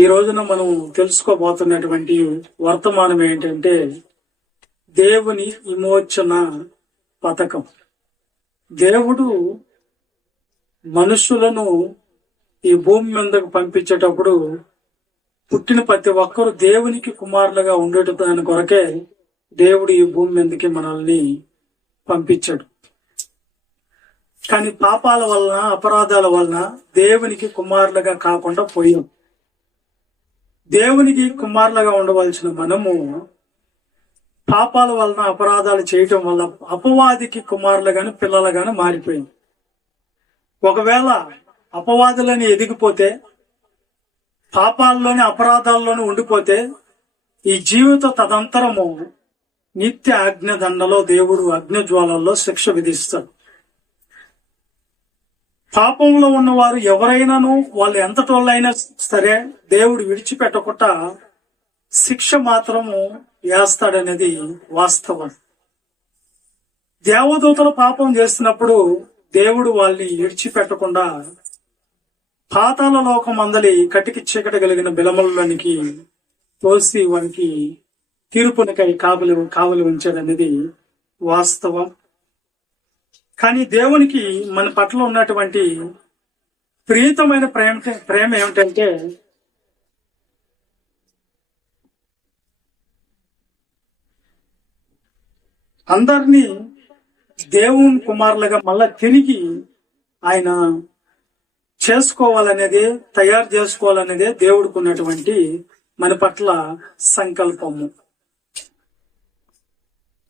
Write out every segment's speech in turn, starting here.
ఈ రోజున మనం తెలుసుకోబోతున్నటువంటి వర్తమానం ఏంటంటే దేవుని విమోచన పథకం. దేవుడు మనుషులను ఈ భూమి మీదకు పంపించేటప్పుడు పుట్టిన ప్రతి ఒక్కరు దేవునికి కుమారులుగా ఉండేటాని కొరకే దేవుడు ఈ భూమి మీదకి మనల్ని పంపించాడు. కానీ పాపాల వలన, అపరాధాల వలన దేవునికి కుమారులుగా కాకుండా పోయాం. దేవునికి కుమారులుగా ఉండవలసిన మనము పాపాల వలన, అపరాధాలు చేయటం వల్ల అపవాదికి కుమారులుగాను, పిల్లలుగాను మారిపోయింది. ఒకవేళ అపవాదులని ఎదిగిపోతే, పాపాల్లోని, అపరాధాల్లోనే ఉండిపోతే ఈ జీవిత తదంతరము నిత్య అగ్నిదండలో దేవుడు అగ్నిజ్వాలల్లో శిక్ష విధిస్తాడు. పాపంలో ఉన్నవారు ఎవరైనాను, వాళ్ళు ఎంతటోళ్ళైనా సరే, దేవుడు విడిచిపెట్టకుండా శిక్ష మాత్రము వేస్తాడనేది వాస్తవం. దేవదూతలు పాపం చేస్తున్నప్పుడు దేవుడు వాళ్ళని విడిచిపెట్టకుండా పాతాళ లోకం అందలి కటికి చీకటి కలిగిన బిలమల్లోనికి తోసి వానికి తీర్పునికై కావలి ఉంచాడనేది వాస్తవం. కానీ దేవునికి మన పట్ల ఉన్నటువంటి ప్రియతమైన ప్రేమ ఏమిటంటే, అందరినీ దేవుని కుమారులుగా మళ్ళా తిరిగి ఆయన చేసుకోవాలనేదే, తయారు చేసుకోవాలనేదే దేవుడికి ఉన్నటువంటి మన పట్ల సంకల్పము.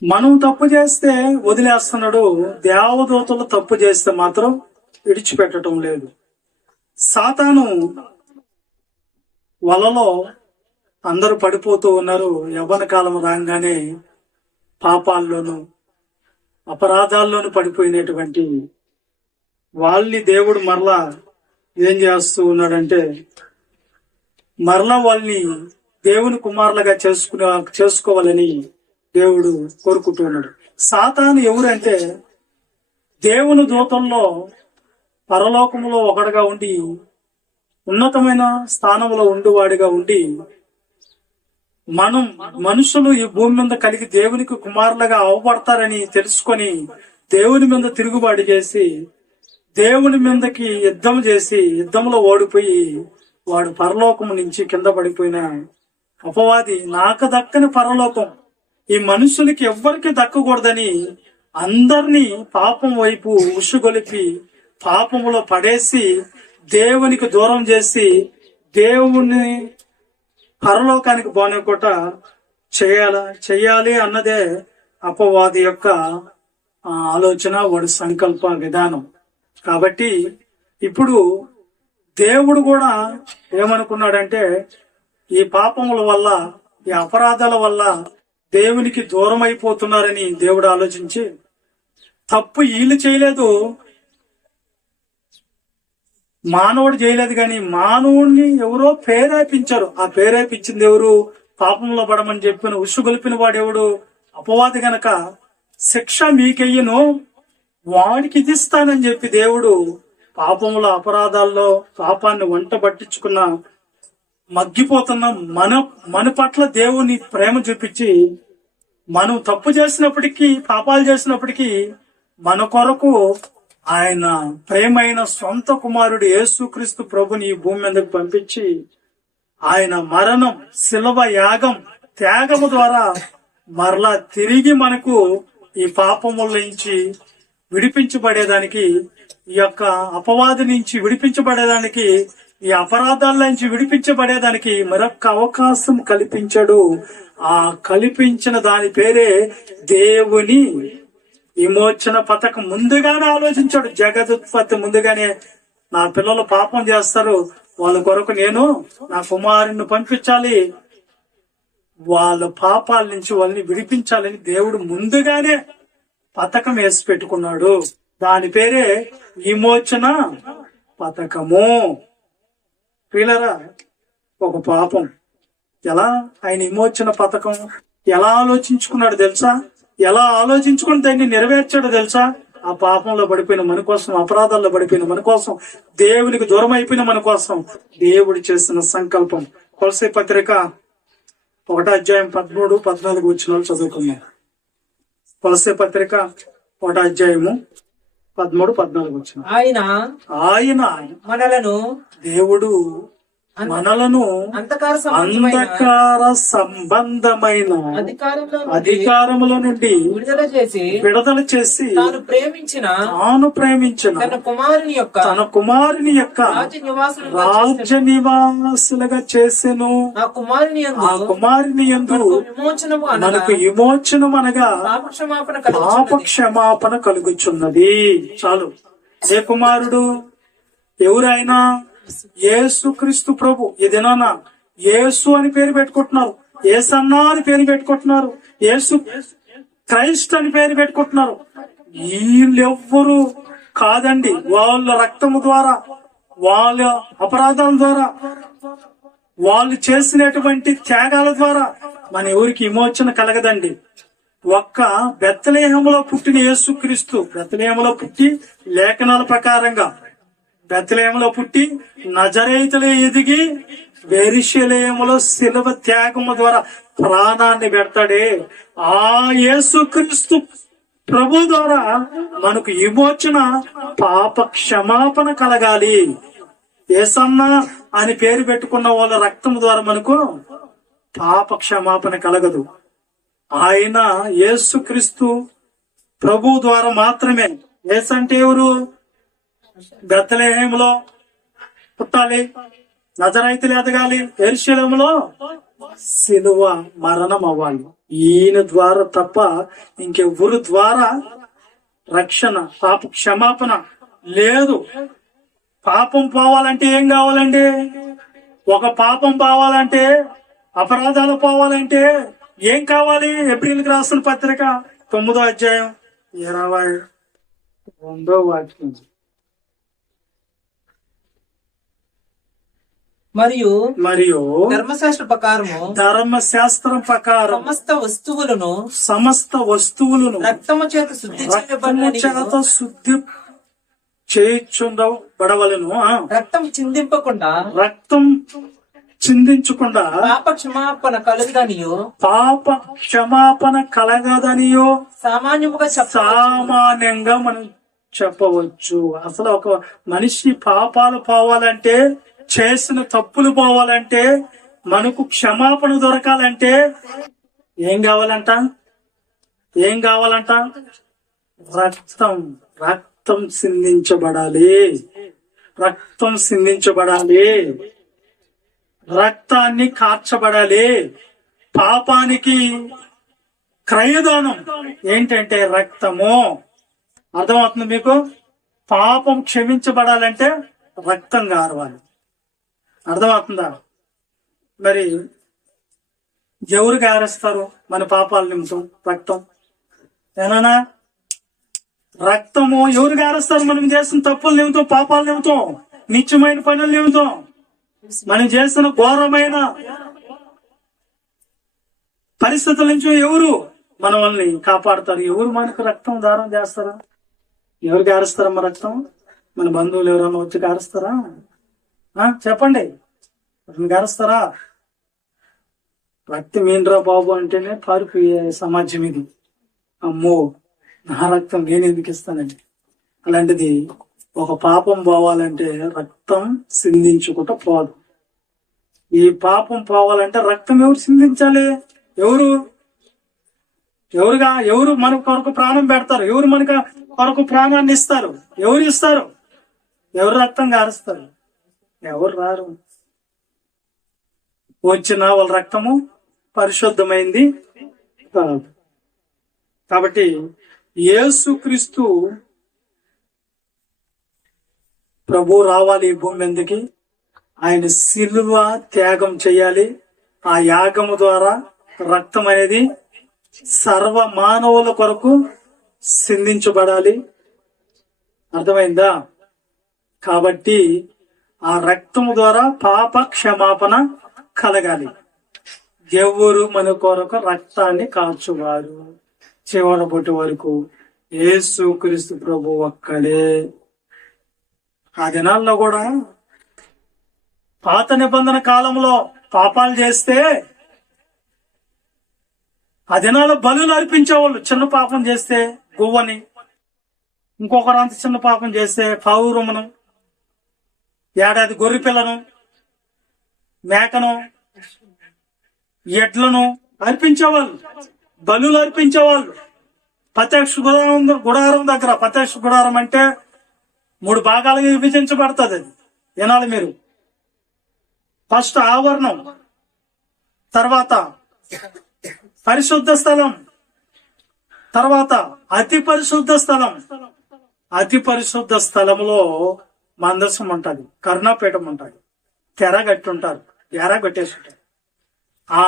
మనం తప్పు చేస్తే వదిలేస్తున్నాడు, దేవదూతలు తప్పు చేస్తే మాత్రం విడిచిపెట్టడం లేదు. సాతాను వలలో అందరూ పడిపోతూ ఉన్నారు. యవ్వన కాలం రాగానే పాపాల్లోనూ, అపరాధాల్లోనూ పడిపోయినటువంటి వాళ్ళని దేవుడు మరలా ఏం చేస్తూ ఉన్నాడంటే, మరలా వాళ్ళని దేవుని కుమారులుగా చేసుకోవాలని దేవుడు కోరుకుంటున్నాడు. సాతాను ఎవరంటే, దేవుని దూతల్లో పరలోకంలో ఒకడుగా ఉండి, ఉన్నతమైన స్థానంలో ఉండివాడిగా ఉండి, మనుషులు ఈ భూమి మీద కలిగి దేవునికి కుమారులుగా అవపడతారని తెలుసుకొని దేవుని మీద తిరుగుబాటు చేసి, దేవుని మీదకి యుద్ధం చేసి, యుద్ధంలో ఓడిపోయి వాడు పరలోకం నుంచి కింద పడిపోయిన అపవాది, నాకు దక్కని పరలోకం ఈ మనుషులకి ఎవ్వరికి దక్కకూడదని అందరినీ పాపం వైపు ఉసుగొలిపి పాపములో పడేసి దేవునికి దూరం చేసి దేవుని పరలోకానికి పోనీకుండా చెయ్యాలి అన్నదే అపవాది యొక్క ఆలోచన, వాడి సంకల్ప విధానం. కాబట్టి ఇప్పుడు దేవుడు కూడా ఏమనుకున్నాడంటే, ఈ పాపముల వల్ల, ఈ అపరాధాల వల్ల దేవునికి దూరం అయిపోతున్నారని దేవుడు ఆలోచించి, తప్పు వీళ్ళు చేయలేదు, మానవుడు చేయలేదు, కానీ మానవుడిని ఎవరో ప్రేరేపించారు. ఆ ప్రేరేపించింది ఎవరు? పాపంలో పడమని చెప్పిన ఉసుగొలిపిన వాడెవడు? అపవాది. గనక శిక్ష మీకెయ్యను, వాడికి ఇది ఇస్తానని చెప్పి దేవుడు పాపముల, అపరాధాల్లో పాపాన్ని వంట పట్టించుకున్న మగ్గిపోతున్న మన పట్ల దేవుని ప్రేమ చూపించి, మనం తప్పు చేసినప్పటికీ, పాపాలు చేసినప్పటికీ మన కొరకు ఆయన ప్రేమైన సొంత కుమారుడు యేసుక్రీస్తు ప్రభుని ఈ భూమి మీదకు పంపించి, ఆయన మరణం, శిలువ యాగం, త్యాగము ద్వారా మరలా తిరిగి మనకు ఈ పాపముల నుంచి విడిపించబడేదానికి, ఈ యొక్క అపవాది నుంచి విడిపించబడేదానికి, ఈ అపరాధాల నుంచి విడిపించబడేదానికి మరొక అవకాశం కల్పించాడు. ఆ కల్పించిన దాని పేరే దేవుని విమోచన పథకం. ముందుగానే ఆలోచించాడు. జగదుత్పత్తి ముందుగానే, నా పిల్లలు పాపం చేస్తారు, వాళ్ళ కొరకు నేను నా కుమారుని పంపించాలి, వాళ్ళ పాపాల నుంచి వాళ్ళని విడిపించాలని దేవుడు ముందుగానే పథకం వేసి పెట్టుకున్నాడు. దాని పేరే విమోచన పథకము. ప్రియులారా, ఒక పాపం ఎలా ఆయన విమోచన పథకం ఎలా ఆలోచించుకున్నాడు తెలుసా? ఎలా ఆలోచించుకుని దాన్ని నెరవేర్చాడో తెలుసా? ఆ పాపంలో పడిపోయిన మన కోసం, అపరాధాల్లో పడిపోయిన మన కోసం, దేవునికి దూరం అయిపోయిన మన కోసం దేవుడు చేసిన సంకల్పం. కొలసీ పత్రిక 1:13-14 వచనాలు చదువుకున్నాం. కొలసీ పత్రిక 1:13-14 వచనం. ఆయన మనలను దేవుడు మనలను అంధకార సంబంధమైన అధికారముల నుండి విడుదల చేసి తాను ప్రేమించిన తన కుమారుని యొక్క రాజ్య నివాసులుగా చేసెను. ఆ కుమారుని యందు మనకు విమోచనం అనగా పాప క్షమాపణ కలుగుచున్నది. చాలు. ఏ కుమారుడు? ఎవరైనా యేసుక్రీస్తు ప్రభు. ఈ దినాన యేసు అని పేరు పెట్టుకుంటున్నారు, యేసన్నా అని పేరు పెట్టుకుంటున్నారు, యేసు క్రైస్ట్ అని పేరు పెట్టుకుంటున్నారు. వీళ్ళెవ్వరు కాదండి. వాళ్ళ రక్తము ద్వారా, వాళ్ళ అపరాధాల ద్వారా, వాళ్ళు చేసినటువంటి త్యాగాల ద్వారా మన ఎవరికి విమోచన కలగదండి. ఒక్క బెత్లెహేములో పుట్టిన యేసుక్రీస్తు, బెత్లెహేములో పుట్టి లేఖనాల ప్రకారంగా బెత్లెహేములో పుట్టి నజరేతులో ఎదిగి యెరూషలేములో శిలువ త్యాగము ద్వారా ప్రాణాన్ని పెడతాడే ఆ యేసుక్రీస్తు ప్రభు ద్వారా మనకు విమోచన, పాప క్షమాపణ కలగాలి. యేసన్న అని పేరు పెట్టుకున్న వాళ్ళ రక్తం ద్వారా మనకు పాప క్షమాపణ కలగదు. ఆయన యేసుక్రీస్తు ప్రభు ద్వారా మాత్రమే. యేసు అంటే ఎవరు? బెత్లెహేములో పుట్టాలి, నజరైతులు ఎదగాలి, యెరూషలేములో శిలువ మరణం అవ్వాలి. ఈయన ద్వారా తప్ప ఇంకెవరు ద్వారా రక్షణ, పాప క్షమాపణ లేదు. పాపం పోవాలంటే ఏం కావాలండి? ఒక పాపం పోవాలంటే, అపరాధాలు పోవాలంటే ఏం కావాలి? ఏప్రిల్కి రాసిన పత్రిక 9:22 వాక్యం. మరియు ధర్మశాస్త్రం ప్రకారం సమస్త వస్తువులను రక్తము చేత శుద్ధి చేయుచుండబడవలెను. రక్తం చిందించకుండా పాప క్షమాపణ కలగదనియో సామాన్యంగా మనం చెప్పవచ్చు. అసలు ఒక మనిషి పాపాలు పోవాలంటే, చేసిన తప్పులు పోవాలంటే, మనకు క్షమాపణ దొరకాలంటే ఏం కావాలంట? రక్తం సిందించబడాలి. రక్తాన్ని కార్చబడాలి. పాపానికి క్రయదానం ఏంటంటే రక్తము. అర్థమవుతుంది మీకు? పాపం క్షమించబడాలంటే రక్తం కారవాలి. అర్థమవుతుందా? మరి ఎవరు గారేస్తారు మన పాపాల నిమిత్తం? రక్తం. ఏనా? రక్తము ఎవరు గారేస్తారు? మనం చేసిన తప్పుల నిమిత్తం, పాపాల నిమిత్తం, నిత్యమైన పనుల నిమిత్తం, మనం చేసిన ఘోరమైన పరిస్థితుల నుంచి ఎవరు మనల్ని కాపాడతారు? ఎవరు మనకు రక్తం దానం చేస్తారా? ఎవరు గారుస్తారా మన రక్తం? మన బంధువులు ఎవరైనా వచ్చి గారుస్తారా? చెప్పండి, గారుస్తారా? రక్తం ఏంట్రా బాబు అంటేనే పారిపోయే సమాజం ఇది. అమ్మో, నా రక్తం నేను ఎందుకు ఇస్తానండి? అలాంటిది ఒక పాపం పోవాలంటే రక్తం సిందించుకుంటూ పోదు. ఈ పాపం పోవాలంటే రక్తం ఎవరు సిందించాలి? ఎవరు మన కొరకు ప్రాణం పెడతారు? ఎవరు మన కొరకు ప్రాణాన్ని ఇస్తారు? ఎవరు ఇస్తారు? ఎవరు రక్తం గారుస్తారు? ఎవరు రారు. వచ్చిన వాళ్ళ రక్తము పరిశుద్ధమైంది కాదు. కాబట్టి యేసుక్రీస్తు ప్రభు రావాలి ఈ భూమి మీదకి. ఆయన శిలువ త్యాగం చేయాలి. ఆ యాగము ద్వారా రక్తం అనేది సర్వ మానవుల కొరకు సిందించబడాలి. అర్థమైందా? కాబట్టి ఆ రక్తము ద్వారా పాప క్షమాపణ కలగాలి. ఎవరు మన కొరకు రక్తాన్ని కార్చువారు? చివరి బొట్టు వరకు యేసుక్రీస్తు ప్రభు ఒక్కడే. ఆ దినాల్లో కూడా పాత నిబంధన కాలంలో పాపాలు చేస్తే ఆ దినాల్లో బలులు అర్పించేవాళ్ళు. చిన్న పాపం చేస్తే గువ్వని, ఇంకొకరు అంత చిన్న పాపం చేస్తే పావురమును, ఏడాది గొర్రె పిల్లను, మేకను, ఎడ్లను అర్పించేవాళ్ళు, బలులు అర్పించేవాళ్ళు. ప్రత్యక్ష గుడారం దగ్గర, ప్రత్యక్ష గుడారం అంటే 3 భాగాలుగా విభజించబడుతుంది. అది వినాలి మీరు. ఫస్ట్ ఆవరణం, తర్వాత పరిశుద్ధ స్థలం, తర్వాత అతి పరిశుద్ధ స్థలం. అతి పరిశుద్ధ స్థలంలో మందసం ఉంటది, కరుణాపీఠం ఉంటది, తెర కట్టి ఉంటారు, ఎర కట్టేసి ఉంటారు. ఆ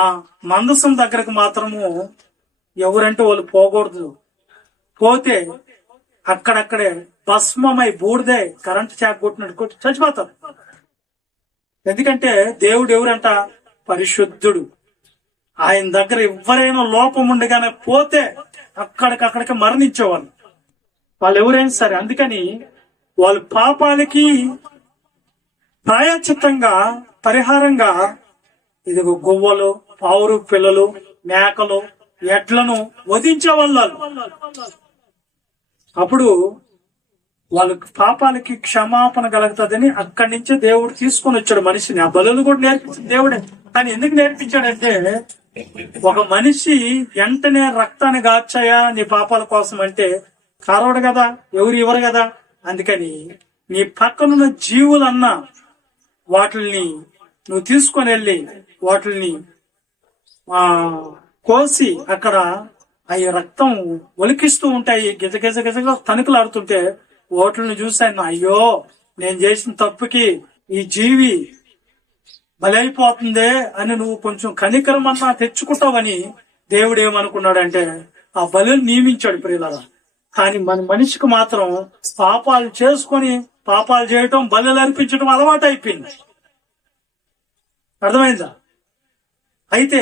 మందసం దగ్గరకు మాత్రము ఎవరంటే వాళ్ళు పోకూడదు. పోతే అక్కడక్కడే భస్మమై బూడిదే కరెంటు చాక్ కొట్టినట్టు కొట్టి చచ్చిపోతారు. ఎందుకంటే దేవుడు ఎవరంట? పరిశుద్ధుడు. ఆయన దగ్గర ఎవరైనా లోపం ఉండగానే పోతే అక్కడికక్కడికి మరణించేవాళ్ళు. వాళ్ళు ఎవరైనా సరే. అందుకని వాళ్ళ పాపాలకి ప్రాయశ్చిత్తంగా, పరిహారంగా ఇదిగో గువ్వలు, పావురు పిల్లలు, మేకలు, ఎడ్లను వధించేవాళ్ళు. అప్పుడు వాళ్ళ పాపాలకి క్షమాపణ కలుగుతుందని అక్కడి నుంచి దేవుడు తీసుకొని వచ్చాడు మనిషిని. ఆ బలులు కూడా నేర్పించింది దేవుడే. కానీ ఎందుకు నేర్పించాడంటే, ఒక మనిషి వెంటనే రక్తాన్ని గార్చాయా నీ పాపాల కోసం అంటే కారవడు కదా, ఎవరు ఇవ్వరు కదా. అందుకని నీ పక్కనున్న జీవులన్నా వాటిల్ని నువ్వు తీసుకొని వెళ్ళి వాటిల్ని కోసి అక్కడ అవి రక్తం ఒలికిస్తూ ఉంటాయి, గిజ గిజ గిజగా తణుకులాడుతుంటే వాటిని చూశాను, అయ్యో నేను చేసిన తప్పుకి ఈ జీవి బలైపోతుందే అని నువ్వు కొంచెం కనికరం అన్నా తెచ్చుకుంటావని దేవుడు ఏమనుకున్నాడంటే ఆ బలు నియమించాడు ప్రియులారా. కానీ మన మనిషికి మాత్రం పాపాలు చేసుకొని పాపాలు చేయటం, బలులు అర్పించడం అలవాటు అయిపోయింది. అర్థమైందా? అయితే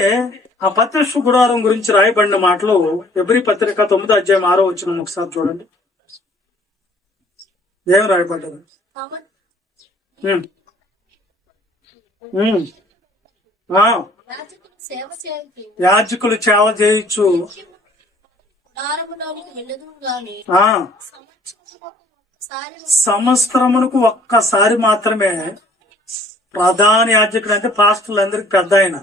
ఆ ప్రత్యక్ష గుడారం గురించి రాయబడిన మాటలు ఎబ్రీ పత్రిక 9వ అధ్యాయం 6వ వచనం ఒకసారి చూడండి. ఏం రాయబడ్డది? యాజకులు సేవ చేయొచ్చు, సంవత్సరమునకు ఒక్కసారి మాత్రమే. ప్రధాన యాజకుడు అంటే పాస్టర్లందరికి పెద్ద ఆయన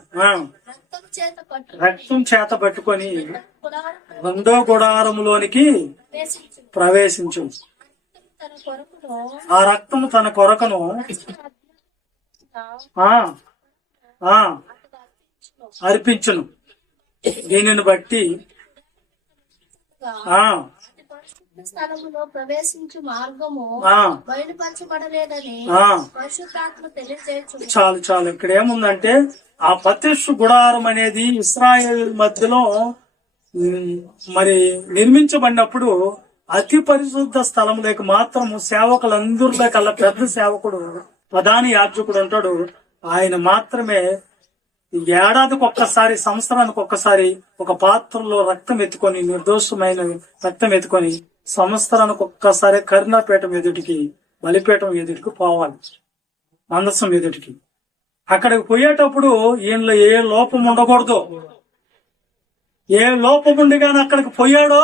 రక్తం చేత పట్టుకొని 2వ గుడారములోనికి ప్రవేశించు. ఆ రక్తము తన కొరకును అర్పించును. దీనిని బట్టి స్థలములో ప్రవేశించు మార్గము బయలుపరచబడలేదని పరిశుద్ధాత్మ తెలియజేయు. చాలు చాలు. ఇక్కడ ఏముందంటే ఆ ప్రత్యక్ష గుడారం అనేది ఇశ్రాయేల్ మధ్యలో మరి నిర్మించబడినప్పుడు అతి పరిశుద్ధ స్థలంలోకి మాత్రము సేవకులందరిలోకల్లా పెద్ద సేవకుడు ప్రధాన యాజకుడు ఉంటాడు. ఆయన మాత్రమే ఏడాదికి ఒక్కసారి, సంవత్సరానికి ఒక్కసారి ఒక పాత్రలో రక్తం ఎత్తుకొని, నిర్దోషమైన రక్తం ఎత్తుకొని సంవత్సరానికి ఒక్కసారి కరుణాపీఠం ఎదుటికి, బలిపీఠం ఎదుటికి పోవాలి, మందసం ఎదుటికి. అక్కడికి పోయేటప్పుడు ఈయనలో ఏ లోపం ఉండకూడదు. ఏ లోపం ఉండిగానే అక్కడికి పోయాడో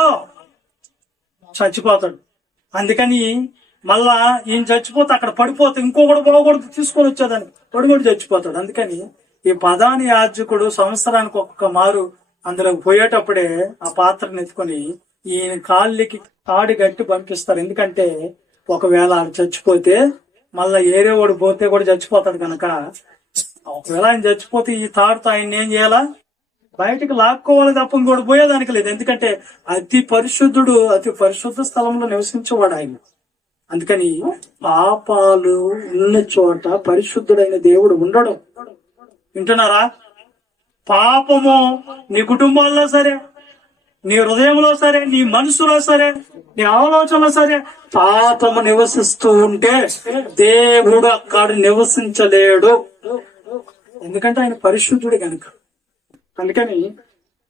చచ్చిపోతాడు. అందుకని మళ్ళా ఈయన చచ్చిపోతే అక్కడ పడిపోతే ఇంకొకటి పోకూడదు, తీసుకొని వచ్చేదాన్ని పడిగొడు చచ్చిపోతాడు. అందుకని ఈ ప్రధాన యాజకుడు సంవత్సరానికి ఒక్క మారు అందులోకి పోయేటప్పుడే ఆ పాత్రను ఎత్తుకొని ఈయన కాళ్ళకి తాడి గట్టి పంపిస్తారు. ఎందుకంటే ఒకవేళ ఆయన చచ్చిపోతే మళ్ళా ఏరేవాడు పోతే కూడా చచ్చిపోతాడు కనుక, ఒకవేళ ఆయన చచ్చిపోతే ఈ తాడుతో ఆయన ఏం చేయాలా? బయటకు లాక్కోవాలి తప్ప ఇంకోటి పోయేదానికి లేదు. ఎందుకంటే అతి పరిశుద్ధుడు, అతి పరిశుద్ధ స్థలంలో నివసించేవాడు ఆయన. అందుకని పాపాలు ఉన్న చోట పరిశుద్ధుడైన దేవుడు ఉండడు. వింటున్నారా? పాపము నీ కుటుంబాల్లో సరే, నీ హృదయంలో సరే, నీ మనసులో సరే, నీ ఆలోచనలో సరే పాపము నివసిస్తూ ఉంటే దేవుడు అక్కడ నివసించలేడు. ఎందుకంటే ఆయన పరిశుద్ధుడు కనుక. అందుకని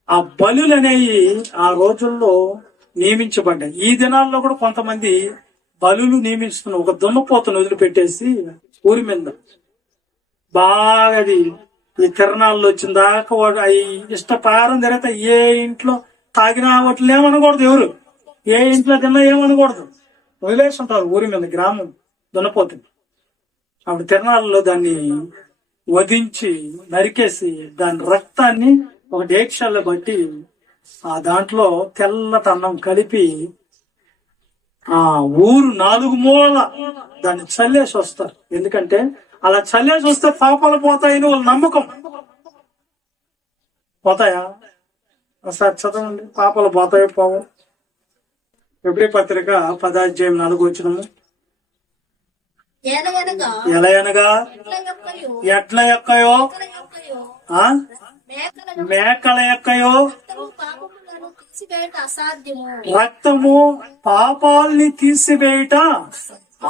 ఆ బలులు అనేవి ఆ రోజుల్లో నియమించబడ్డాయి. ఈ దినాల్లో కూడా కొంతమంది బలులు నియమిస్తున్నారు. ఒక దున్నపోతను వదిలిపెట్టేసి ఊరి మీద బాగా అది ఈ తిరణాల్లో వచ్చిన దాకా వాడు అవి ఇష్టపారం జరిగితే ఏ ఇంట్లో తాగినా వాటిని ఏమనకూడదు, ఎవరు ఏ ఇంట్లో తిన్నా ఏమనకూడదు, వదిలేసి ఉంటారు ఊరి మీద. గ్రామం దున్నపోతుంది. అప్పుడు తిరణాలలో దాన్ని వధించి నరికేసి దాని రక్తాన్ని ఒక డేక్షల్లో బట్టి ఆ దాంట్లో తెల్లటి అన్నం కలిపి ఆ ఊరు 4 మూల దాన్ని చల్లేసి వస్తారు. ఎందుకంటే అలా చల్లేసి వస్తే పాపాలు పోతాయని వాళ్ళ నమ్మకం. పోతాయా? ఒకసారి చదవండి, పాపాలు పోతాయో పోవు. ఫిబ్రవరి పత్రిక 10:4 ఎలా అనగా ఎట్ల యొక్కయో మేకల యొక్కయో రక్తము పాపాల్ని తీసివేయట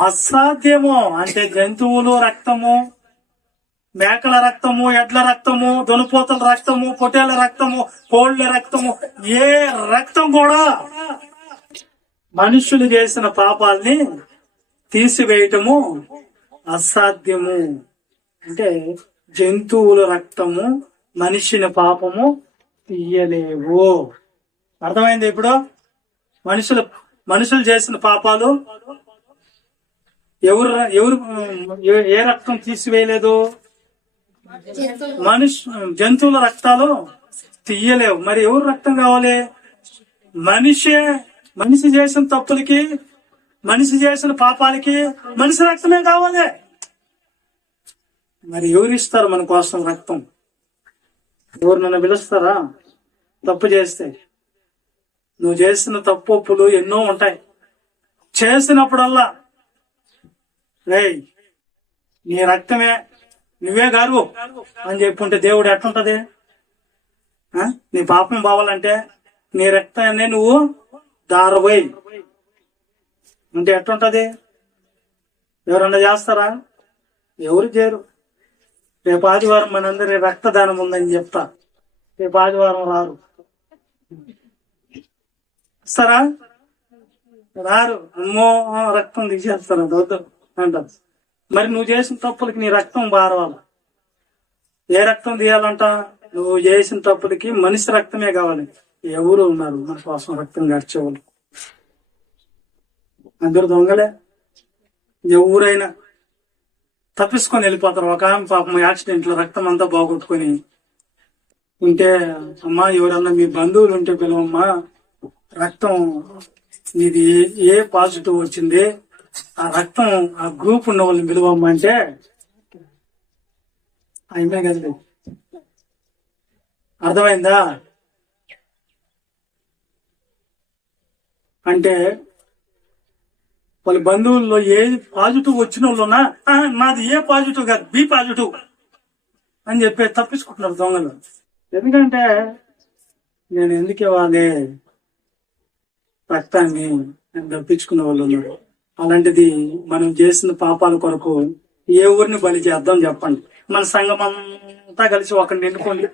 అసాధ్యము. అంటే జంతువులు రక్తము, మేకల రక్తము, ఎడ్ల రక్తము, దునపోతల రక్తము, పొట్టేళ్ల రక్తము, కోళ్ల రక్తము, ఏ రక్తం కూడా మనుషులు చేసిన పాపాల్ని తీసివేయటము అసాధ్యము. అంటే జంతువుల రక్తము మనిషిని పాపము తీయలేవు. అర్థమైంది ఇప్పుడు? మనుషులు చేసిన పాపాలు ఎవరు ఏ రక్తం తీసివేయలేదు? జంతువుల రక్తాలు తీయలేవు. మరి ఎవరు రక్తం కావాలి? మనిషి చేసిన తప్పులకి, మనిషి చేసిన పాపాలకి మనిషి రక్తమే కావాలి. మరి ఎవరు ఇస్తారు మన కోసం రక్తం? ఎవరు నన్ను పిలుస్తారా? తప్పు చేస్తే నువ్వు చేసిన తప్పులు ఎన్నో ఉంటాయి. చేసినప్పుడల్లా రేయ్ నీ రక్తమే, నువ్వే గారు అని చెప్పుంటే దేవుడు ఎట్లుంటది? నీ పాపం పోవాలంటే నీ రక్తాన్ని నువ్వు దారబోయి అంటే ఎట్లుంటది? ఎవరన్నా చేస్తారా? ఎవరు చేయరు. రేపు ఆదివారం మనందరి రక్తదానం ఉందని చెప్తా. రేపు ఆదివారం రారు. వస్తారా? రారు. అమ్మో రక్తం తీసేస్తారు వద్దు అంటారు. మరి నువ్వు చేసిన తప్పులకి నీ రక్తం బారవాలి. ఏ రక్తం తీయాలంట? నువ్వు చేసిన తప్పులకి మనిషి రక్తమే కావాలి. ఎవరు ఉన్నారు మన కోసం రక్తం గడిచేవాళ్ళు? అందరు దొంగలే. ఎవరైనా తప్పించుకొని వెళ్ళిపోతారు. ఒక ఆమె పాపం యాక్సిడెంట్ లో రక్తం అంతా బాగొట్టుకొని ఉంటే, అమ్మా ఎవరన్నా మీ బంధువులు ఉంటే పిలవమ్మా, రక్తం నీది ఏ పాజిటివ్ వచ్చింది, ఆ రక్తం ఆ గ్రూప్ ఉన్న వాళ్ళని పిలవమ్మా అంటే అయినా కదండి. అర్థమైందా? అంటే వాళ్ళ బంధువుల్లో ఏ పాజిటివ్ వచ్చిన వాళ్ళున్నా నాది ఏ పాజిటివ్ కాదు, బి పాజిటివ్ అని చెప్పి తప్పించుకుంటున్నారు దొంగలు. ఎందుకంటే నేను ఎందుకు ఇవ్వాలి రక్తాన్ని అని తప్పించుకునే వాళ్ళు ఉన్నారు. అలాంటిది మనం చేసిన పాపాల కొరకు ఏ ఊరిని బలి చేద్దాం చెప్పండి? మన సంఘం అంతా కలిసి ఒకరిని ఎన్నుకోండి,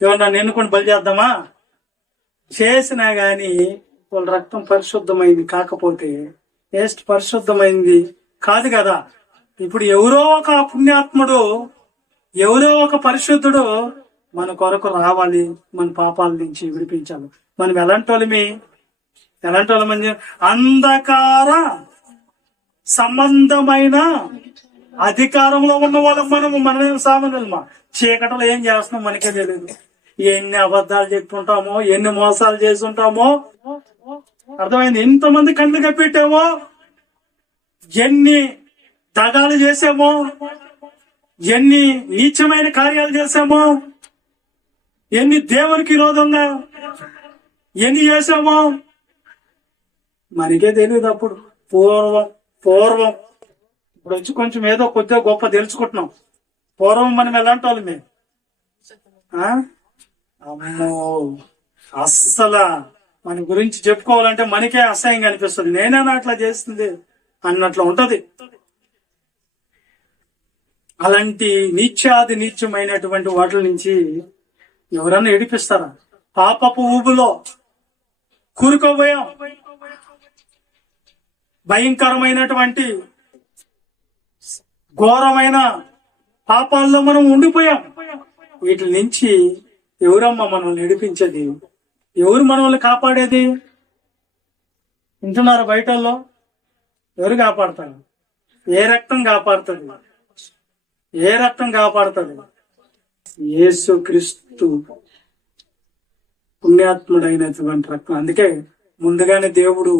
ఎవరన్నా ఎన్నుకొని బలి చేద్దామా? చేసినా గాని వాళ్ళ రక్తం పరిశుద్ధమైంది కాకపోతే టేస్ట్ పరిశుద్ధమైంది కాదు కదా. ఇప్పుడు ఎవరో ఒక పుణ్యాత్ముడు, ఎవరో ఒక పరిశుద్ధుడు మన కొరకు రావాలి, మన పాపాల నుంచి విడిపించాలి. మనం ఎలాంటి వాళ్ళమని అంధకార సంబంధమైన అధికారంలో ఉన్న వాళ్ళం. మనమేం సామాన్యులమా? చీకటిలో ఏం చేస్తున్నాం మనకే తెలియదు. ఎన్ని అబద్ధాలు చెప్పుంటామో, ఎన్ని మోసాలు చేసుంటామో. అర్థమైంది? ఎంతమంది కళ్ళు కప్పెట్టామో, ఎన్ని దగాలు చేసామో, ఎన్ని నీచమైన కార్యాలు చేసామో, ఎన్ని దేవునికి విరోధంగా ఎన్ని చేసామో మనకే తెలియదు. అప్పుడు పూర్వం ఇప్పుడు వచ్చి కొంచెం ఏదో కొద్దిగా గొప్ప తెలుసుకుంటున్నాం. పూర్వం మనం ఎలాంటి వాళ్ళు మేము? అమ్మో అస్సలు మన గురించి చెప్పుకోవాలంటే మనకే అసహ్యంగా అనిపిస్తుంది. నేనేనా అట్లా చేస్తుంది అన్నట్లు ఉంటది. అలాంటి నీచమైనటువంటి వాటి నుంచి ఎవరన్నా ఏడిపిస్తారా? పాపపు ఊబులో కూరుకోబోయాం. భయంకరమైనటువంటి ఘోరమైన పాపాల్లో మనం ఉండిపోయాం. వీటి నుంచి ఎవరమ్మా మనల్ని నడిపించేది? ఎవరు మనల్ని కాపాడేది? వింటున్నారు బయటల్లో? ఎవరు కాపాడతారు? ఏ రక్తం కాపాడుతుంది? ఏ రక్తం కాపాడుతుంది? యేసు క్రీస్తు పుణ్యాత్ముడైనటువంటి రక్తం. అందుకే ముందుగానే దేవుడు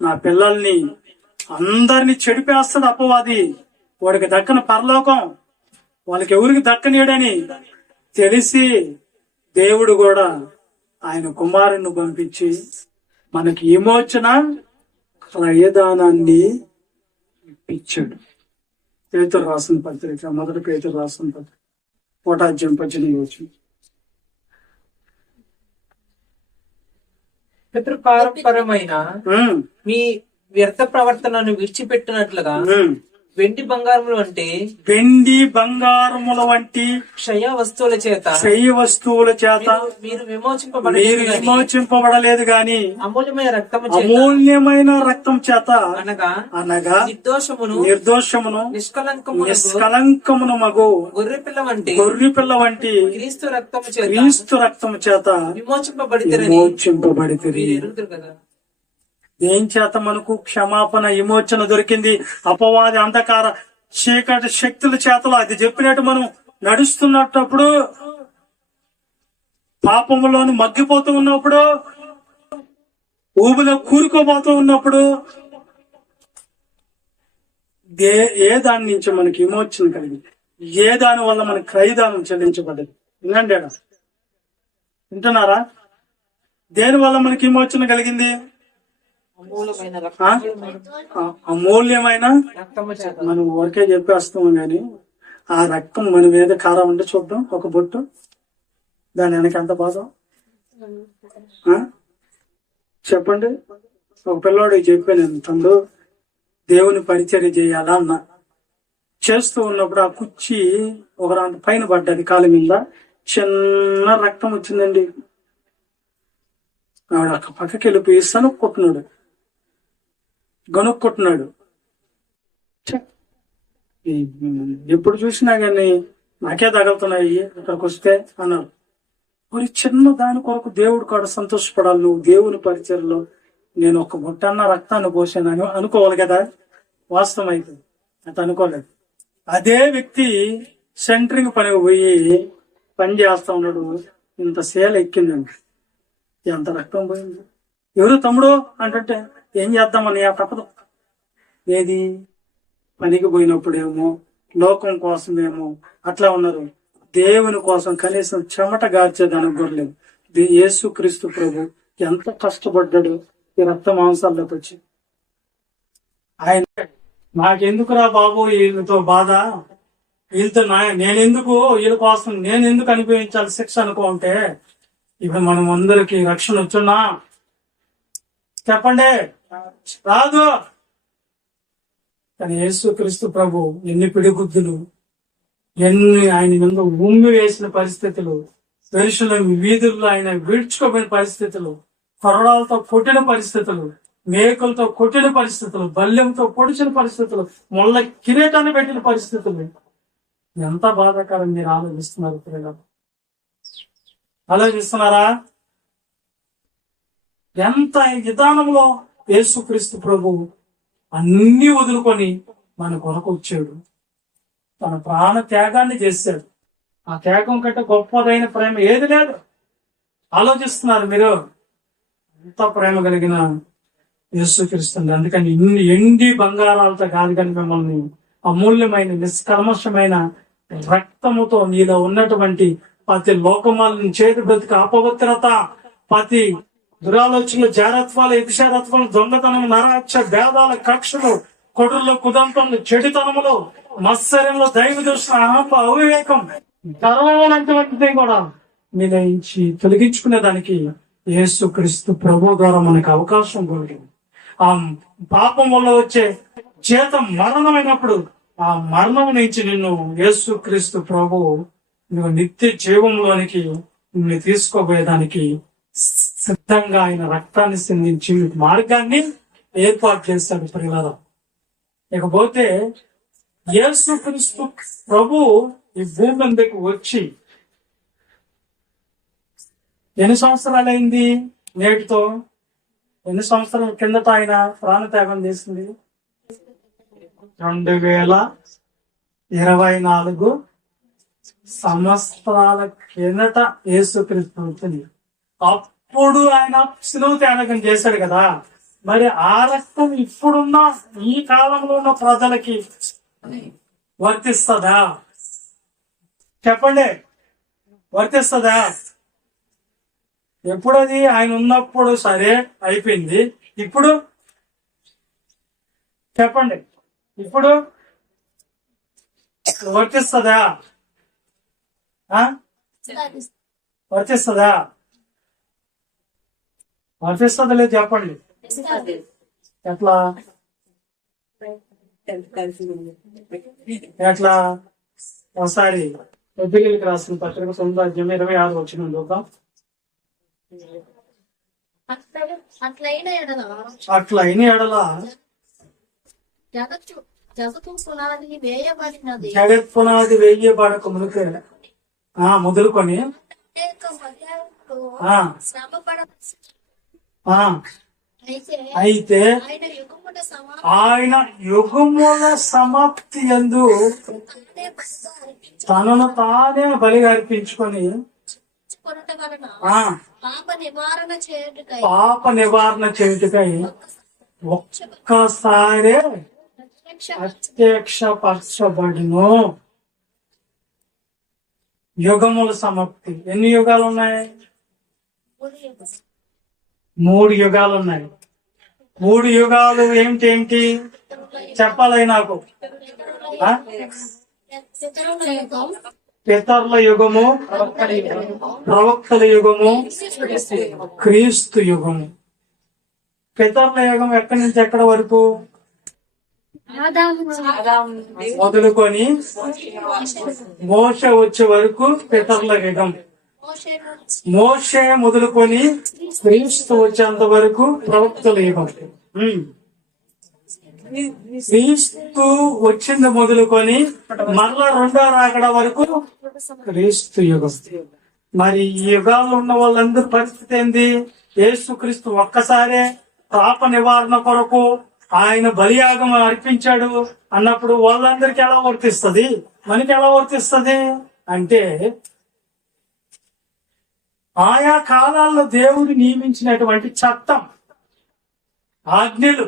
నా పిల్లల్ని అందరినీ చెడిపేస్తాడు అపవాది. వాడికి దక్కన పరలోకం వాళ్ళకి ఎవరికి దక్కనీయడని తెలిసి దేవుడు కూడా ఆయన కుమారుని పంపించి మనకి విమోచన క్రయదానాన్ని ఇప్పించాడు. పేతురు రాసిన పత్రిక, మొదటి పేతురు రాసిన పత్రిక 1:18. పితృపారంపరమైన మీ వ్యర్థ ప్రవర్తనను విడిచిపెట్టినట్లుగా వెండి బంగారములు అంటే వెండి బంగారముల వంటి క్షయ వస్తువుల చేత మీరు విమోచింపబడలేదు గాని అమూల్యమైన రక్తం చేత అనగా నిర్దోషమును నిష్కలంకమును మగు గొర్రె పిల్ల వంటి క్రీస్తు రక్తము చేత విమోచింపబడితే కదా. ఏం చేత మనకు క్షమాపణ విమోచన దొరికింది? అపవాది అంధకార చీకటి శక్తుల చేతలో అది చెప్పినట్టు మనం నడుస్తున్నప్పుడు, పాపములోని మగ్గిపోతూ ఉన్నప్పుడు, ఊబిలో కూరుకోబోతూ ఉన్నప్పుడు ఏ దాని నుంచి మనకి విమోచన కలిగింది? ఏ దాని వల్ల మనకి క్రయదానం చెల్లించబడ్డది? వినండి, వింటున్నారా? దేని వల్ల మనకి విమోచన కలిగింది? అమూల్యమైన మనం ఊరికే చెప్పేస్తాము గాని ఆ రక్తం మన మీద కారం ఉంటే చూద్దాం. ఒక బొట్టు, దాని వెనక ఎంత బాధ చెప్పండి. ఒక పిల్లవాడికి చెప్పాను, తమ్ముడు దేవుని పరిచర్య చేయాలా అన్న. చేస్తూ ఉన్నప్పుడు ఆ కుర్చీ ఒక రాంత పైన పడ్డది, కాలు మీద చిన్న రక్తం వచ్చిందండి. ఆవిడ అక్క పక్కకి వెళ్ళిపోయి గనుక్కుంటున్నాడు. ఎప్పుడు చూసినా గాని నాకే తగులుతున్నాయి ఇక్కడికి వస్తే అన్నారు. మరి చిన్న దాని కొరకు దేవుడు కూడా సంతోషపడాలి. నువ్వు దేవుని పరిచయలో నేను ఒక బుట్టన్న రక్తాన్ని పోసాను అనుకోవాలి కదా. వాస్తవం అయితే అత అనుకోలేదు. అదే వ్యక్తి సెంటరింగ్ పనికి పోయి పని చేస్తా ఉన్నాడు. ఇంత సేల ఎక్కిందండి. ఎంత రక్తం పోయింది. ఎవరు తమ్ముడు అంటే ఏం చేద్దామని తప్పదు. ఏది పనికి పోయినప్పుడేమో లోకం కోసమేమో అట్లా ఉన్నారు. దేవుని కోసం కనీసం చెమట గార్చేదానికి కూడా లేదు. యేసు క్రీస్తు ప్రభు ఎంత కష్టపడ్డాడు ఈ రక్త మాంసాల్లోకి వచ్చి. ఆయన నాకెందుకురా బాబు వీళ్ళతో బాధ, వీళ్ళతో నేనెందుకు, వీళ్ళ కోసం నేనెందుకు అనుభవించాలి శిక్ష అనుకుంటే, ఇప్పుడు మనం అందరికి రక్షణ వచ్చున్నా చెప్పండి? రాదు. కానీ యేసు క్రీస్తు ప్రభు ఎన్ని పిడిగుద్దులు, ఎన్ని ఆయన మీద ఉమ్మి వేసిన పరిస్థితులు, వెలుషుల వీధుల్లో ఆయన విడ్చుకోపోయిన పరిస్థితులు, కొరడాలతో కొట్టిన పరిస్థితులు, మేకులతో కొట్టిన పరిస్థితులు, బల్యంతో పొడిచిన పరిస్థితులు, ముళ్ళ కిరీటాన్ని పెట్టిన పరిస్థితులు. ఎంత బాధాకరం మీరు ఆలోచిస్తున్నారు పిల్లలు? ఆలోచిస్తున్నారా? ఎంత విధానంలో యేసుక్రీస్తు ప్రభు అన్ని వదులుకొని మన కొరకు వచ్చాడు. తన ప్రాణ త్యాగాన్ని చేశాడు. ఆ త్యాగం కంటే గొప్పదైన ప్రేమ ఏది లేదు. ఆలోచిస్తున్నారు మీరు? ఎంత ప్రేమ కలిగిన యేసుక్రీస్తు. అందుకని ఇన్ని ఎండి బంగారాలతో కాదు కానీ మిమ్మల్ని అమూల్యమైన నిష్కల్మషమైన రక్తముతో నీలో ఉన్నటువంటి ప్రతి లోకమాలను చేతి బ్రతికి అపవిత్రత, ప్రతి దురాలోచనలు, జారత్వాలు, ఎదిశారత్వాలు, దొంగతనం, నరహత్య, భేదాల, కక్షలు, కొడుల్లో కుదంపములు, చెడుతనములు, మత్సర్యంలో, దైవ దృష్టి, అవివేకం, గర్వమైనటువంటిది కూడా మినయించి తొలగించుకునే దానికి యేసు క్రీస్తు ప్రభు ద్వారా మనకు అవకాశం కలిగింది. ఆ పాపం వల్ల వచ్చే జీతం మరణమైనప్పుడు ఆ మరణం నుంచి నిన్ను యేసు క్రీస్తు ప్రభు నువ్వు నిత్య జీవంలోనికి నిన్ను తీసుకోబోయేదానికి సిద్ధంగా ఆయన రక్తాన్ని సిందించి మార్గాన్ని ఏర్పాటు చేస్తాడు ప్రియులారా. ఇకపోతే యేసుక్రీస్తు ప్రభు ఈ భూమి మీదకి వచ్చి ఎన్ని సంవత్సరాలైంది నేటితో? ఎన్ని సంవత్సరాల కిందట ఆయన ప్రాణత్యాగం చేసింది? 2024 సంవత్సరాల కిందట యేసుక్రీస్తు వచ్చింది. అప్పుడు ఆయన శిలువ త్యాగం చేశాడు కదా. మరి ఆ రక్తం ఇప్పుడున్న ఈ కాలంలో ఉన్న ప్రజలకి వర్తిస్తుందా? చెప్పండి, వర్తిస్తుందా? ఎప్పుడది ఆయన ఉన్నప్పుడు సరే అయిపోయింది. ఇప్పుడు చెప్పండి, ఇప్పుడు వర్తిస్తుందా? వర్తిస్తుందా? వర్తిస్తుందా లేదు చెప్పండి. ఎట్లా ఎట్లా? ఒకసారి ఎబ్రిలికి రాసిన పత్రిక 9:26 వచ్చిన చూద్దాం. అట్లైన ఎడల జగత్తు పునాది వేయబడక మునికే మొదలుకొని అయితే ఆయన యుగముల సమాప్తి యందు తనను తానే బలిగా అర్పించుకొని పాప నివారణ చేయుటకై ఒక్కసారే ప్రత్యక్షపరచబడును. యుగముల సమాప్తి. ఎన్ని యుగాలు ఉన్నాయి? 3 యుగాలు ఉన్నాయి. 3 యుగాలు ఏమిటి చెప్పాలి నాకు? పితరుల యుగము, ప్రవక్తల యుగము, క్రీస్తు యుగము. పితరుల యుగం ఎక్కడి నుంచి ఎక్కడి వరకు? మొదలుకొని మోషే వచ్చే వరకు పితరుల యుగం. మోషే మొదలుకొని క్రీస్తు వచ్చేంత వరకు ప్రవక్తల యుగం. క్రీస్తు వచ్చింది మొదలుకొని మరలా 2వ రాకడ వరకు క్రీస్తు యుగం. మరి ఈ యుగాల్లో ఉన్న వాళ్ళందరి పరిస్థితి ఏంది? యేసుక్రీస్తు ఒక్కసారే పాప నివారణ కొరకు ఆయన బలియాగం అర్పించాడు అన్నప్పుడు వాళ్ళందరికీ ఎలా వర్తిస్తుంది? మనకి ఎలా వర్తిస్తుంది అంటే, ఆయా కాలాల్లో దేవుడు నియమించినటువంటి చట్టం, ఆజ్ఞలు.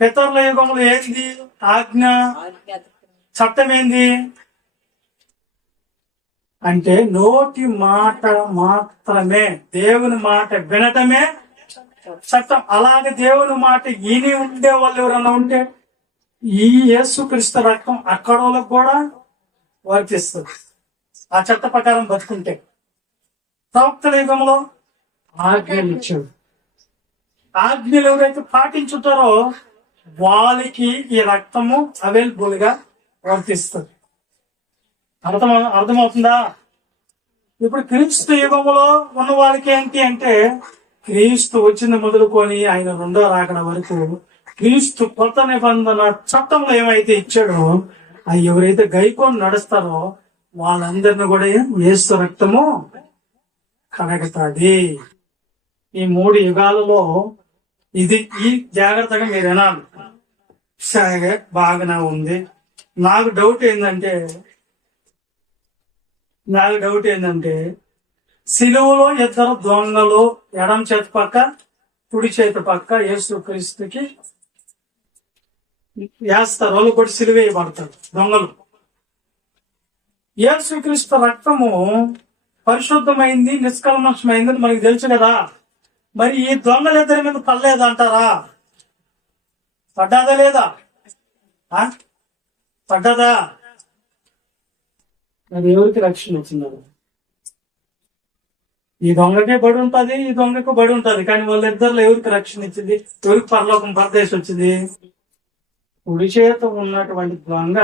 పితరుల యుగంలో ఏంది ఆజ్ఞ? చట్టం ఏంది అంటే నోటి మాట మాత్రమే, దేవుని మాట వినటమే చట్టం. అలాగే దేవుని మాట ఈని ఉండే వాళ్ళు ఎవరన్నా ఉంటే ఈ యేసుక్రీస్తు రక్తం అక్కడ వాళ్ళకు కూడా వర్తిస్తుంది ఆ చట్ట ప్రకారం బతుకుంటే. ప్రవక్తల యుగంలో ఆజ్ఞలు ఇచ్చాడు. ఆజ్ఞలు ఎవరైతే పాటించుతారో వాళ్ళకి ఈ రక్తము అవైలబుల్ గా వర్తిస్తుంది. అర్థమవుతుందా? ఇప్పుడు క్రీస్తు యుగంలో ఉన్న వాళ్ళకి ఏంటి అంటే, క్రీస్తు వచ్చింది మొదలుకొని ఆయన 2వ రాకడ వరకు క్రీస్తు కొత్త నిబంధన చట్టంలో ఏమైతే ఇచ్చాడో అవి ఎవరైతే గైకొని నడుస్తారో వాళ్ళందరినీ కూడా యేసు రక్తము కడగతాది. ఈ 3 యుగాలలో ఇది ఈ జాగ్రత్తగా మీరు వినాలి. సరే, బాగానే ఉంది. నాకు డౌట్ ఏంటంటే సిలువలో 2 దొంగలు ఎడం చేతి పక్క కుడి చేతి పక్క యేసుక్రీస్తుకి వేస్తారు. వాళ్ళు కూడా సిలువ వేయబడతారు దొంగలు. యేసుక్రీస్తు రక్తము పరిశుద్ధమైంది, నిష్కల్మషమైంది అని మనకి తెలుసు కదా. మరి ఈ దొంగలిద్దరి మీద పడలేదంటారా? పడ్డాదా లేదా? పడ్డదా? అది ఎవరికి రక్షణ వచ్చిందా? ఈ దొంగకే బడి ఉంటది, ఈ దొంగకు బడి ఉంటది. కానీ వాళ్ళిద్దరిలో ఎవరికి రక్షణ ఇచ్చింది? ఎవరికి పరలోకం పరదేశం వచ్చింది? కుడి చేత ఉన్నటువంటి దొంగ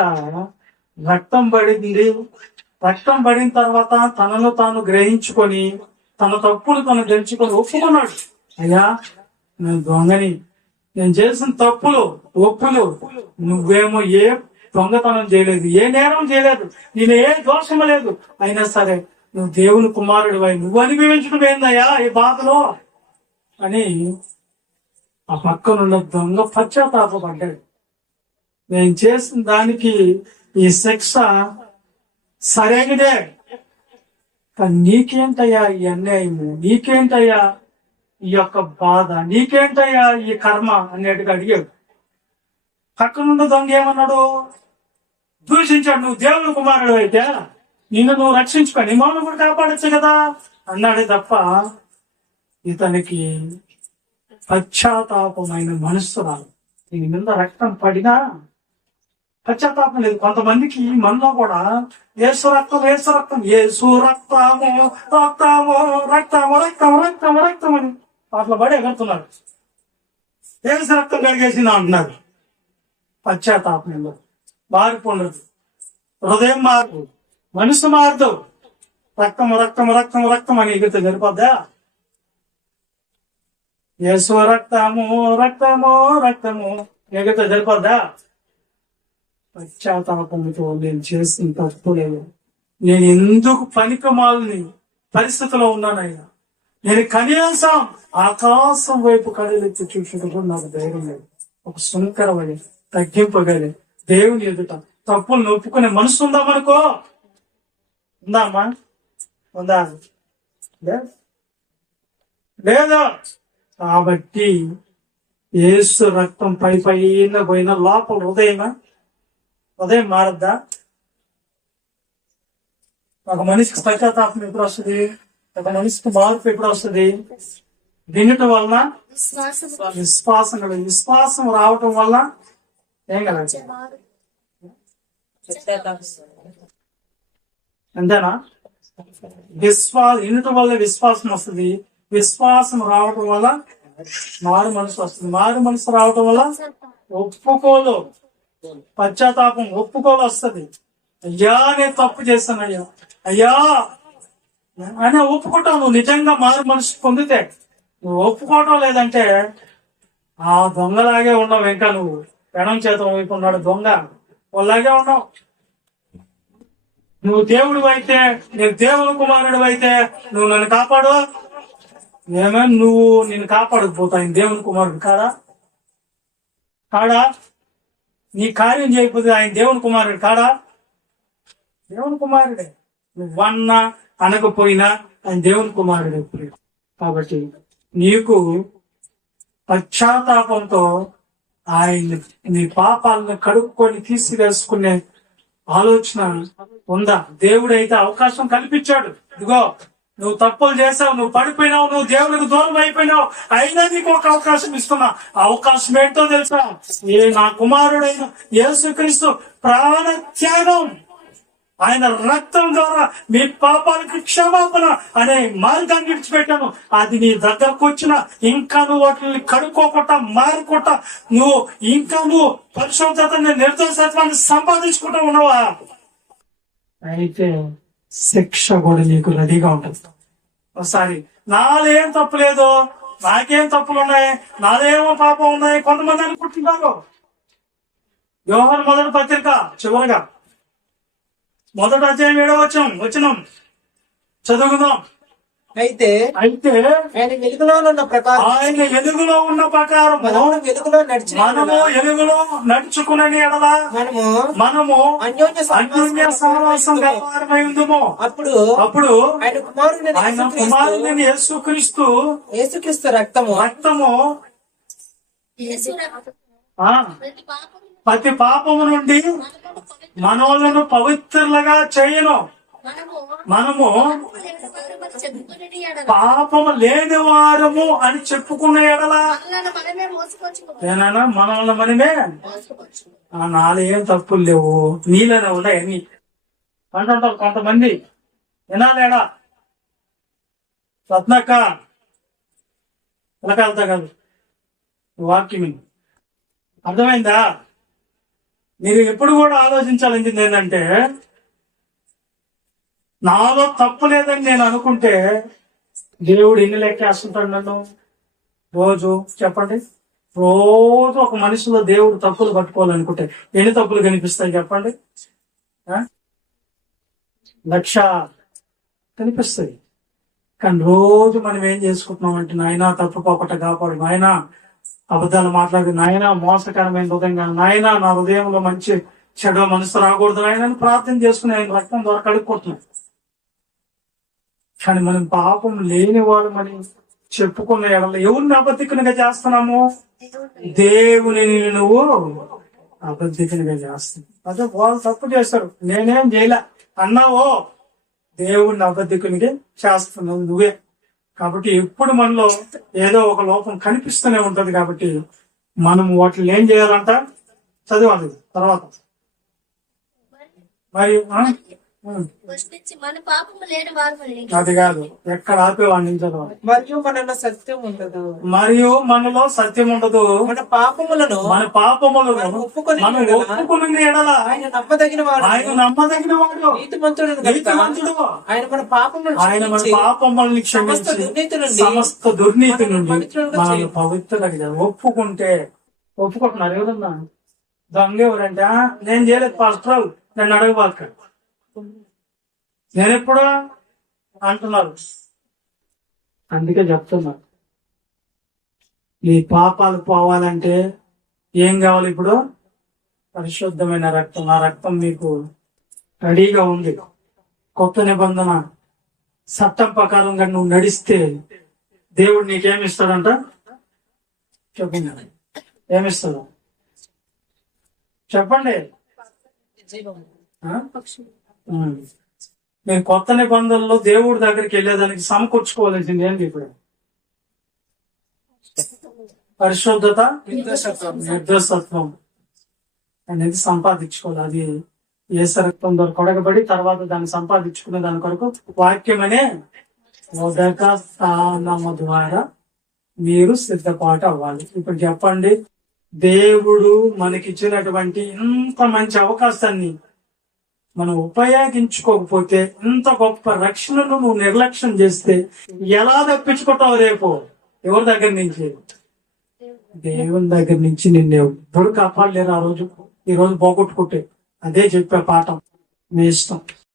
రక్తం పడింది. రక్తం పడిన తర్వాత తనను తాను గ్రహించుకొని తన తప్పులు తను తెలుసుకొని ఒప్పుకున్నాడు. అయ్యా నేను దొంగని, నేను చేసిన తప్పులు ఒప్పులు, నువ్వేమో ఏ దొంగతనం చేయలేదు, ఏ నేరం చేయలేదు, నేను ఏ దోషము లేదు, అయినా సరే నువ్వు దేవుని కుమారుడు అయి నువ్వు అనుభవించడం ఏందయ్యా ఈ బాధలో అని ఆ పక్కనున్న దొంగ పశ్చాత్తాపడ్డాడు. నేను చేసిన దానికి ఈ శిక్ష సరైనదే, కానీ నీకేంటయ్యా ఈ అన్యాయము, నీకేంటయ్యా ఈ యొక్క బాధ, నీకేంటయ్యా ఈ కర్మ అన్నట్టుగా అడిగాడు. పక్కనున్న దొంగ ఏమన్నాడు? దూషించాడు. నువ్వు దేవుని కుమారుడు అయితే నిన్ను నువ్వు రక్షించుకో, నీ మౌనం కూడా కాపాడచ్చు కదా అన్నాడే తప్ప ఇతనికి పశ్చాత్తాపమైన మనస్సు రాదు. దీని మీద రక్తం పడినా పశ్చాత్తాపం లేదు. కొంతమందికి మనలో కూడా యేసు రక్తం, యేసు రక్తం, యేసు రక్తము రక్తము రక్తము రక్తము రక్తము రక్తం అని అట్లా పడి ఎగురుతున్నారు. యేసు రక్తం కడిగేసింది అంటున్నారు. పశ్చాత్తాపంలో మారిపోండదు, హృదయం మారు, మనసు మారదు. రక్తము రక్తము రక్తము రక్తం అని ఎగిరితే సరిపోద్దా? యేసు రక్తము రక్తము రక్తము ఎగిరితే సరిపోద్దా? పశ్చాత్తాపంతో నేను చేసిన తప్పులేదు, నేను ఎందుకు పనికిమాలిన పరిస్థితిలో ఉన్నానయ్యా, నేను కనీసం ఆకాశం వైపు కళ్ళెత్తి చూసుకుంటూ నాకు ధైర్యం లేదు. ఒక సుంకరమని తగ్గింపగలి దేవుని ఎదుట తప్పులు ఒప్పుకునే మనసు ఉందా మనకో? ఉందామా? ఉందా? లేదా? కాబట్టి యేసు రక్తం పైన పోయిన లోపల ఉదయం మారద్దా? ఒక మనిషికి పశ్చాత్తాపం ఎప్పుడు వస్తుంది? ఒక మనిషికి మార్పు ఎప్పుడు వస్తుంది? వినటం వలన విశ్వాసం కదా. విశ్వాసం రావటం వల్ల ఏం కదా? అంతేనా? వినటం వల్ల విశ్వాసం వస్తుంది, విశ్వాసం రావటం వల్ల మారు మనసు వస్తుంది, మారు మనసు రావటం వల్ల ఒప్పుకోలు, పశ్చాత్తాపం ఒప్పుకోలు వస్తుంది. అయ్యా నేను తప్పు చేశాను అయ్యా, అయ్యా అని ఒప్పుకుంటావు. నువ్వు నిజంగా మారు మనసు పొందితే. నువ్వు ఒప్పుకోవటం లేదంటే ఆ దొంగలాగే ఉన్నావు. ఇంకా నువ్వు పెనం చేత వైపు ఉన్నాడు దొంగ, వాళ్ళలాగే ఉన్నావు. నువ్వు దేవుడు అయితే, నేను దేవుని కుమారుడు అయితే నువ్వు నన్ను కాపాడు. ఏమేం నువ్వు నిన్ను కాపాడకపోతా ఆయన దేవుని కుమారుడు కాడా? నీ కార్యం చేయకపోతే ఆయన దేవుని కుమారుడు కాడా? దేవుని కుమారుడే. నువ్వన్నా అనకపోయినా ఆయన దేవుని కుమారుడే. కాబట్టి నీకు పశ్చాత్తాపంతో ఆయన నీ పాపాలను కడుక్కొని తీసివేసుకునే ఆలోచన ఉందా? దేవుడైతే అవకాశం కల్పించాడు. ఇదిగో నువ్వు తప్పులు చేసావు, నువ్వు పడిపోయినావు, నువ్వు దేవుడికి దూరం అయిపోయినావు, అయినా నీకు ఒక అవకాశం ఇస్తున్నా. అవకాశం ఏంటో తెలుసా? నా కుమారుడైన యేసుక్రీస్తు ప్రాణ త్యాగం, ఆయన రక్తం ద్వారా మీ పాపాలకు క్షమాపణ అనే మార్గాన్ని విడిచిపెట్టాను. అది నీ దగ్గరకు వచ్చిన ఇంకా నువ్వు వాటిని కడుక్కోకుండా మారుకుంటా నువ్వు పరిశుద్ధతని నిర్దోషత్వాన్ని సంపాదించుకుంటా ఉన్నావా? అయితే శిక్ష కూడా నీకు రెడీగా ఉంటుంది. ఒకసారి నాదేం తప్పు లేదు, నాకేం తప్పులు ఉన్నాయి, నాదేమో పాపం ఉన్నాయి కొంతమంది అనుకుంటున్నారు. యోహాను మొదటి పత్రిక చివరగా 1వ అధ్యాయం 7వ వచనం చదువుకుందాం. అయితే ఆయన వెలుగులో ఉన్న ప్రకారం మనము వెలుగులో నడుచుకునే ఎడల మనము అన్యోన్య సహవాసం గలవారమై ఉందుము. అప్పుడు ఆయన కుమారుడైన యేసుక్రీస్తు రక్తము ప్రతి పాపము నుండి మనోళ్ళను పవిత్రులుగా చేయను. మనము పాపము లేని వారము అని చెప్పుకున్న ఎడల ఏనా మనల్ని మనమే నాలో ఏం తప్పులు లేవు, నీలోనే ఉన్నాయి అన్ని అంటుంటారు కొంతమంది. వినాలేడా రత్నక్క పిలకాలతో కాదు, వాక్యం అర్థమైందా? మీరు ఎప్పుడు కూడా ఆలోచించాల్సింది ఏంటంటే, నాలో తప్పు లేదని నేను అనుకుంటే దేవుడు ఎన్ని లెక్కేస్తుంటాడు నన్ను రోజు చెప్పండి. రోజు ఒక మనిషిలో దేవుడు తప్పులు పట్టుకోవాలనుకుంటే ఎన్ని తప్పులు కనిపిస్తాయి చెప్పండి? 1,00,000 కనిపిస్తాయి. కానీ రోజు మనం ఏం చేసుకుంటున్నాం అంటే, నాయనా తప్పుకోకుండా కాపాడు, నాయనా అబద్ధాలు మాట్లాడి, నాయనా మోసకరమైన హృదయంగా, నాయనా నా హృదయంలో మంచి చెడు మనసు రాకూడదు నాయన అని ప్రార్థన చేసుకుని ఆయన రక్తం ద్వారా కడుక్కుంటున్నాం. కానీ మనం పాపం లేని వాళ్ళు మనం చెప్పుకున్న ఎడల ఎవరిని అబద్ధికునిగా చేస్తున్నాము? దేవుని నువ్వు అబద్ధికునిగా చేస్తున్నావు. అదే వాళ్ళు తప్పు చేస్తారు, నేనేం చేయలే అన్నావో దేవుణ్ణి అబద్ధికునిగా చేస్తున్నావు నువ్వే. కాబట్టి ఎప్పుడు మనలో ఏదో ఒక లోపం కనిపిస్తూనే ఉంటది. కాబట్టి మనం వాటిని ఏం చేయాలంట? చదవాలి తర్వాత. మరి పుష్పించి మన పాపము లేని వారిని అది కాదు, ఎక్కడ ఆపేవాడిని చదవాలి. మరియు మనలో సత్యం ఉండదు, మరియు మనలో సత్యం ఉండదు, మన పాపములను మన పాపములను మనం ఒప్పుకొని మనం ఒప్పుకున్న ఎడల ఆయన నమ్మదగిన వాడు, ఆయన నమ్మదగిన వాడు, నీతిమంతుడు గనుక నీతిమంతుడు. ఆయన మన పాపములను ఆయన మన క్షమించి పాపములను సమస్త క్షమించి దుర్నీతి నుండి సమస్త దుర్నీతి నుండి పవిత్రులుగా మనల్ని చేయును. పవిత్రులుగా చేయాలి. ఒప్పుకుంటున్నారు ఎవరన్నా? దొంగ ఎవరంటే, నేను చేయలేదు పాస్టర్, నన్ను అడగబాక, నేనెప్పుడు అంటున్నారు. అందుకే చెప్తున్నా, ఈ పాపాలు పోవాలంటే ఏం కావాలి? ఇప్పుడు పరిశుద్ధమైన రక్తం. ఆ రక్తం మీకు రెడీగా ఉంది. కొత్త నిబంధన చట్టం ప్రకారంగా నువ్వు నడిస్తే దేవుడు నీకేమిస్తాడంట? చెప్పండి, ఏమిస్తాడు చెప్పండి? మీరు కొత్త నిబంధనలో దేవుడి దగ్గరికి వెళ్ళేదానికి సమకూర్చుకోవాల్సింది ఏంటి? ఇప్పుడు పరిశుద్ధత, నిర్దోషత్వం అనేది సంపాదించుకోవాలి. అది యేసు రక్తం ద్వారా కొడగబడి తర్వాత దాన్ని సంపాదించుకునే దాని కొరకు వాక్యం అనే మొదట స్థానము ద్వారా మీరు సిద్ధపాటు అవ్వాలి. ఇప్పుడు చెప్పండి, దేవుడు మనకిచ్చినటువంటి ఇంత మంచి అవకాశాన్ని మనం ఉపయోగించుకోకపోతే, ఇంత గొప్ప రక్షణను నువ్వు నిర్లక్ష్యం చేస్తే ఎలా తప్పించుకుంటావు రేపు? ఎవరి దగ్గర నుంచి? దేవుని దగ్గర నుంచి నిన్ను ఎవరు కాపాడలేరు. ఆ రోజు ఈ రోజు పోగొట్టుకుంటే అదే చెప్పే పాఠం. మీ ఇష్టం.